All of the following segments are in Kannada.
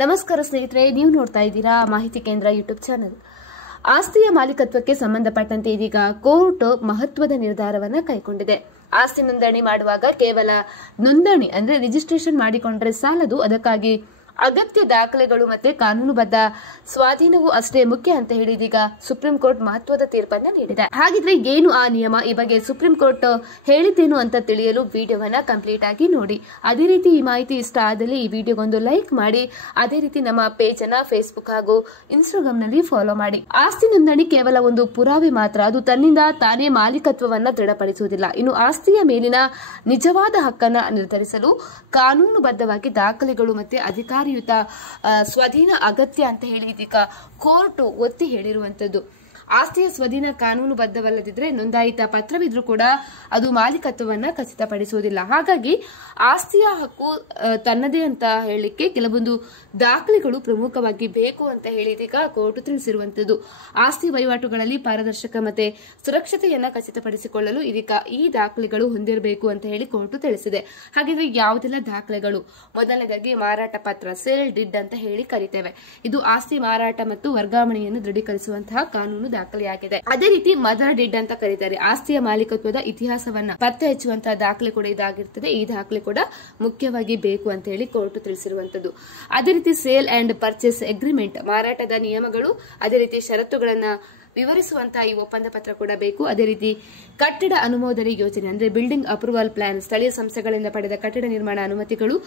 ನಮಸ್ಕಾರ ಸ್ನೇಹಿತರೆ, ನೀವು ನೋಡ್ತಾ ಇದ್ದೀರಾ ಮಾಹಿತಿ ಕೇಂದ್ರ ಯೂಟ್ಯೂಬ್ ಚಾನೆಲ್. ಆಸ್ತಿಯ ಮಾಲೀಕತ್ವಕ್ಕೆ ಸಂಬಂಧಪಟ್ಟಂತೆ ಇದೀಗ ಕೋರ್ಟ್ ಮಹತ್ವದ ನಿರ್ಧಾರವನ್ನು ಕೈಗೊಂಡಿದೆ. ಆಸ್ತಿ ನೋಂದಣಿ ಮಾಡುವಾಗ ಕೇವಲ ನೋಂದಣಿ ಅಂದ್ರೆ ರಿಜಿಸ್ಟ್ರೇಷನ್ ಮಾಡಿಕೊಂಡ್ರೆ ಸಾಲದು, ಅದಕ್ಕಾಗಿ ಅಗತ್ಯ ದಾಖಲೆಗಳು ಮತ್ತೆ ಕಾನೂನುಬದ್ಧ ಸ್ವಾಧೀನವು ಅಷ್ಟೇ ಮುಖ್ಯ ಅಂತ ಹೇಳಿ ಇದೀಗ ಸುಪ್ರೀಂ ಕೋರ್ಟ್ ಮಹತ್ವದ ತೀರ್ಪನ್ನ ನೀಡಿದೆ. ಹಾಗಿದ್ರೆ ಏನು ಆ ನಿಯಮ, ಈ ಬಗ್ಗೆ ಸುಪ್ರೀಂ ಕೋರ್ಟ್ ಹೇಳಿದ್ದೇನು ಅಂತ ತಿಳಿಯಲು ವಿಡಿಯೋವನ್ನ ಕಂಪ್ಲೀಟ್ ಆಗಿ ನೋಡಿ. ಅದೇ ರೀತಿ ಈ ಮಾಹಿತಿ ಇಷ್ಟ ಆದಲ್ಲಿ ಈ ವಿಡಿಯೋಗೊಂದು ಲೈಕ್ ಮಾಡಿ, ಅದೇ ರೀತಿ ನಮ್ಮ ಪೇಜ್ ಅನ್ನ ಫೇಸ್ಬುಕ್ ಹಾಗೂ ಇನ್ಸ್ಟಾಗ್ರಾಮ್ ನಲ್ಲಿ ಫಾಲೋ ಮಾಡಿ. ಆಸ್ತಿ ನೋಂದಣಿ ಕೇವಲ ಒಂದು ಪುರಾವೆ ಮಾತ್ರ, ಅದು ತನ್ನಿಂದ ತಾನೇ ಮಾಲೀಕತ್ವವನ್ನ ದೃಢಪಡಿಸುವುದಿಲ್ಲ. ಇನ್ನು ಆಸ್ತಿಯ ಮೇಲಿನ ನಿಜವಾದ ಹಕ್ಕನ್ನ ನಿರ್ಧರಿಸಲು ಕಾನೂನುಬದ್ಧವಾಗಿ ದಾಖಲೆಗಳು ಮತ್ತೆ ಅಧಿಕಾರಿಯುತ ಸ್ವಾಧೀನ ಅಗತ್ಯ ಅಂತ ಹೇಳಿ ಇದೀಗ ಕೋರ್ಟ್ ಒತ್ತಿ ಹೇಳಿರುವಂತದ್ದು. ಆಸ್ತಿಯ ಸ್ವಾಧೀನ ಕಾನೂನುಬದ್ಧವಲ್ಲದಿದ್ರೆ ನೋಂದಾಯಿತ ಪತ್ರವಿದ್ರೂ ಕೂಡ ಅದು ಮಾಲೀಕತ್ವವನ್ನ ಖಚಿತಪಡಿಸುವುದಿಲ್ಲ. ಹಾಗಾಗಿ ಆಸ್ತಿಯ ಹಕ್ಕು ತನ್ನದೇ ಅಂತ ಹೇಳಲಿಕ್ಕೆ ಕೆಲವೊಂದು ದಾಖಲೆಗಳು ಪ್ರಮುಖವಾಗಿ ಬೇಕು ಅಂತ ಹೇಳಿ ಇದೀಗ ಕೋರ್ಟ್ ತಿಳಿಸಿರುವಂತದ್ದು. ಆಸ್ತಿ ವಹಿವಾಟುಗಳಲ್ಲಿ ಪಾರದರ್ಶಕ ಮತ್ತೆ ಸುರಕ್ಷತೆಯನ್ನ ಖಚಿತಪಡಿಸಿಕೊಳ್ಳಲು ಇದೀಗ ಈ ದಾಖಲೆಗಳು ಹೊಂದಿರಬೇಕು ಅಂತ ಹೇಳಿ ಕೋರ್ಟ್ ತಿಳಿಸಿದೆ. ಹಾಗಿದ್ರೆ ಯಾವುದೆಲ್ಲ ದಾಖಲೆಗಳು? ಮೊದಲನೇದಾಗಿ ಮಾರಾಟ ಪತ್ರ, ಸೇಲ್ ಡಿಡ್ ಅಂತ ಹೇಳಿ ಕರಿತೇವೆ. ಇದು ಆಸ್ತಿ ಮಾರಾಟ ಮತ್ತು ವರ್ಗಾವಣೆಯನ್ನು ದೃಢೀಕರಿಸುವಂತಹ ಕಾನೂನು ದಾಖಲೆಯಾಗಿದೆ. ಅದೇ ರೀತಿ ಮದರ್ ಡಿಡ್ ಅಂತ ಕರೀತಾರೆ. ಆಸ್ತಿಯ ಮಾಲೀಕತ್ವದ ಇತಿಹಾಸವನ್ನ ಪತ್ತೆ ಹಚ್ಚುವಂತಹ ದಾಖಲೆ ಕೂಡ ಇದಾಗಿರ್ತದೆ. ಈ ದಾಖಲೆ ಕೂಡ ಮುಖ್ಯವಾಗಿ ಬೇಕು ಅಂತ ಹೇಳಿ ಕೋರ್ಟ್ ತಿಳಿಸಿರುವಂತದ್ದು. ಅದೇ ರೀತಿ ಸೇಲ್ ಅಂಡ್ ಪರ್ಚೇಸ್ ಅಗ್ರಿಮೆಂಟ್, ಮಾರಾಟದ ನಿಯಮಗಳು ಅದೇ ರೀತಿ ಷರತ್ತುಗಳನ್ನ ವಿವರಿಸುವಂತಹ ಈ ಒಪ್ಪಂದ ಪತ್ರ ಕೂಡ ಬೇಕು. ಅದೇ ರೀತಿ ಕಟ್ಟಡ ಅನುಮೋದನೆ ಯೋಜನೆ ಅಂದ್ರೆ ಬಿಲ್ಡಿಂಗ್ ಅಪ್ರೂವಲ್ ಪ್ಲಾನ್, ಸ್ಥಳೀಯ ಸಂಸ್ಥೆಗಳಿಂದ ಪಡೆದ ಕಟ್ಟಡ ನಿರ್ಮಾಣ ಅನುಮತಿಗಳು.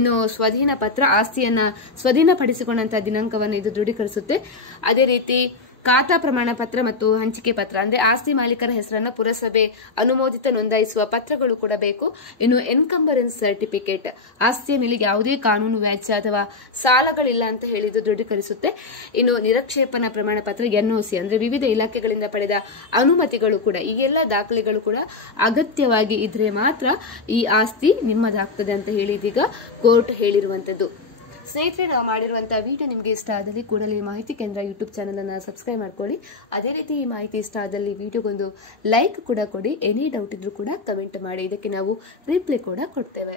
ಇನ್ನು ಸ್ವಾಧೀನ ಪತ್ರ, ಆಸ್ತಿಯನ್ನ ಸ್ವಾಧೀನಪಡಿಸಿಕೊಂಡಂತಹ ದಿನಾಂಕವನ್ನು ಇದು ದೃಢೀಕರಿಸುತ್ತೆ. ಅದೇ ರೀತಿ ಖಾತಾ ಪ್ರಮಾಣ ಪತ್ರ ಮತ್ತು ಹಂಚಿಕೆ ಪತ್ರ ಅಂದ್ರೆ ಆಸ್ತಿ ಮಾಲೀಕರ ಹೆಸರನ್ನ ಪುರಸಭೆ ಅನುಮೋದಿತ ನೋಂದಾಯಿಸುವ ಪತ್ರಗಳು ಕೂಡ ಬೇಕು. ಇನ್ನು ಎನ್ಕಂಬರೆನ್ಸ್ ಸರ್ಟಿಫಿಕೇಟ್, ಆಸ್ತಿಯ ಮೇಲೆ ಯಾವುದೇ ಕಾನೂನು ವ್ಯಾಜ್ಯ ಅಥವಾ ಸಾಲಗಳಿಲ್ಲ ಅಂತ ಹೇಳಿದ್ದು ದೃಢೀಕರಿಸುತ್ತೆ. ಇನ್ನು ನಿರಕ್ಷೇಪಣಾ ಪ್ರಮಾಣ ಪತ್ರ ಎನ್ಒಸಿ ಅಂದ್ರೆ ವಿವಿಧ ಇಲಾಖೆಗಳಿಂದ ಪಡೆದ ಅನುಮತಿಗಳು ಕೂಡ. ಈ ಎಲ್ಲ ದಾಖಲೆಗಳು ಕೂಡ ಅಗತ್ಯವಾಗಿ ಇದ್ರೆ ಮಾತ್ರ ಈ ಆಸ್ತಿ ನಿಮ್ಮದಾಗ್ತದೆ ಅಂತ ಹೇಳಿ ಇದೀಗ ಕೋರ್ಟ್ ಹೇಳಿರುವಂತದ್ದು. ಸ್ನೇಹಿತರೆ, ನಾವು ಮಾಡಿರುವಂತಹ ವಿಡಿಯೋ ನಿಮಗೆ ಇಷ್ಟ ಆದಲ್ಲಿ ಕೂಡಲೇ ಮಾಹಿತಿ ಕೇಂದ್ರ ಯೂಟ್ಯೂಬ್ ಚಾನಲ್ ಅನ್ನು ಸಬ್ಸ್ಕ್ರೈಬ್ ಮಾಡ್ಕೊಳ್ಳಿ. ಅದೇ ರೀತಿ ಈ ಮಾಹಿತಿ ಇಷ್ಟ ಆದಲ್ಲಿ ವಿಡಿಯೋಗೊಂದು ಲೈಕ್ ಕೂಡ ಕೊಡಿ. ಎನಿ ಡೌಟ್ ಇದ್ರೂ ಕೂಡ ಕಮೆಂಟ್ ಮಾಡಿ, ಇದಕ್ಕೆ ನಾವು ರಿಪ್ಲೈ ಕೂಡ ಕೊಡ್ತೇವೆ.